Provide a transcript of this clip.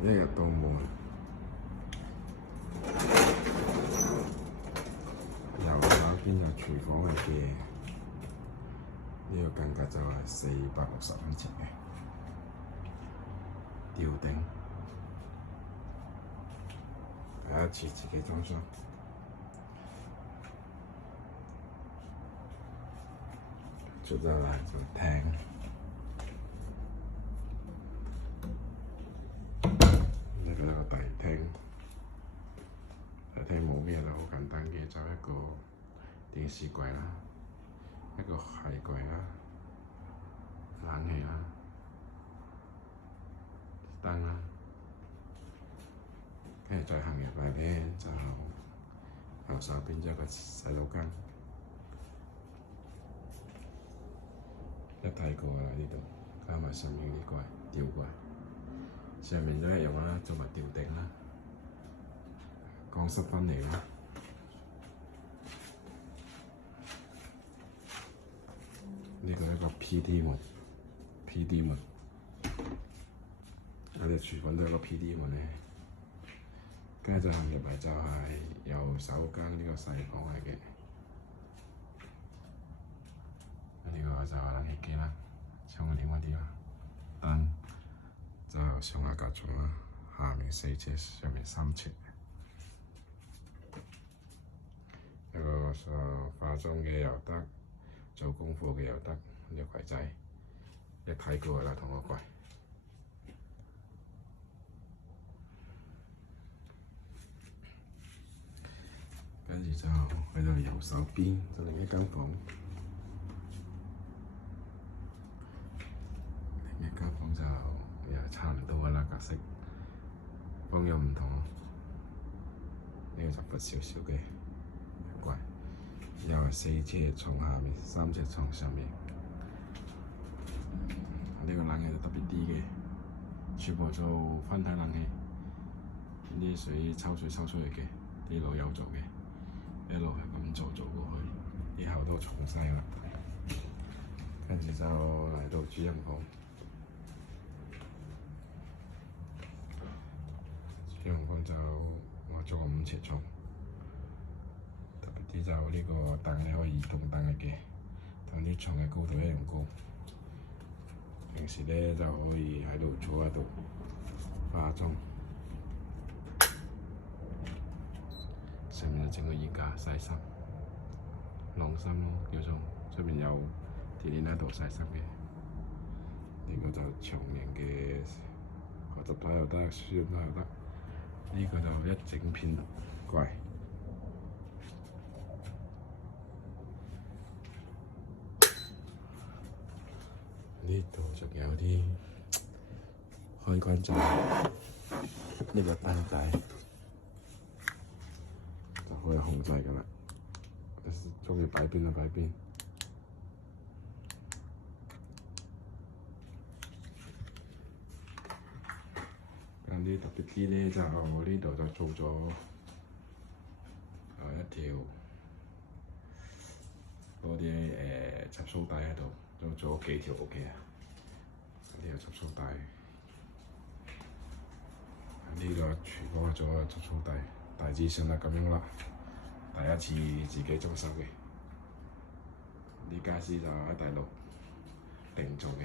一日到滿，右手邊有廚房嚟嘅，呢個價格就係460蚊錢嘅吊頂，第一次自己裝修，出咗嚟就廳。呢個一個大廳，大廳冇咩啦，好簡單嘅，就一個電視櫃啦，一個鞋櫃啦，冷氣啦，燈啦，跟住再行入嚟咧，就右手邊就一個洗手間，一睇過啦呢度，加埋上面呢個吊櫃。上面都一樣啦，做埋吊頂啦，乾濕分離啦。呢個一個 PD 門，PD 門，我哋廚房都有個 PD 門咧。跟住行入嚟就係右手間呢個細房嚟嘅，呢個就係冷氣機啦，窗簾嗰啲啦，燈。就上下格床啦，下面4尺，上面3尺。一個化妝嘅又得，做功課嘅又得，呢個櫃仔一睇過啦，同個櫃。跟住就去到右手邊就另一間房，另一間房就又差唔多啦，格式房又唔同，呢個就闊少少嘅櫃，又係4尺床下面，3尺床上面。呢個冷氣就特別啲嘅，全部做分體冷氣，啲水抽出嚟嘅，啲老友做嘅，一路係咁做過去，以後都重晒啦。跟住就嚟到主人房。主人房就我做個5尺床，特別啲就呢個凳你可以移動凳嚟嘅，同啲床嘅高度一樣高。平時咧就可以喺度坐喺度化妝。上面就整個衣架曬衫，晾衫咯叫做，出面有鐵鏈喺度曬衫嘅。呢個就長形嘅學習台又得，書台又得。呢個就一整片櫃，呢度仲有啲開關掣，呢個燈仔就可以控制㗎啦，鍾意擺邊就擺邊。啲特別啲咧，就呢度就做咗一條嗰啲插蘇帶喺度，都做咗幾條 OK 啊！呢個插蘇帶，呢個廚房做咗插蘇帶，大致上係咁樣啦。第一次自己裝修嘅，呢家私就喺大陸定做嘅。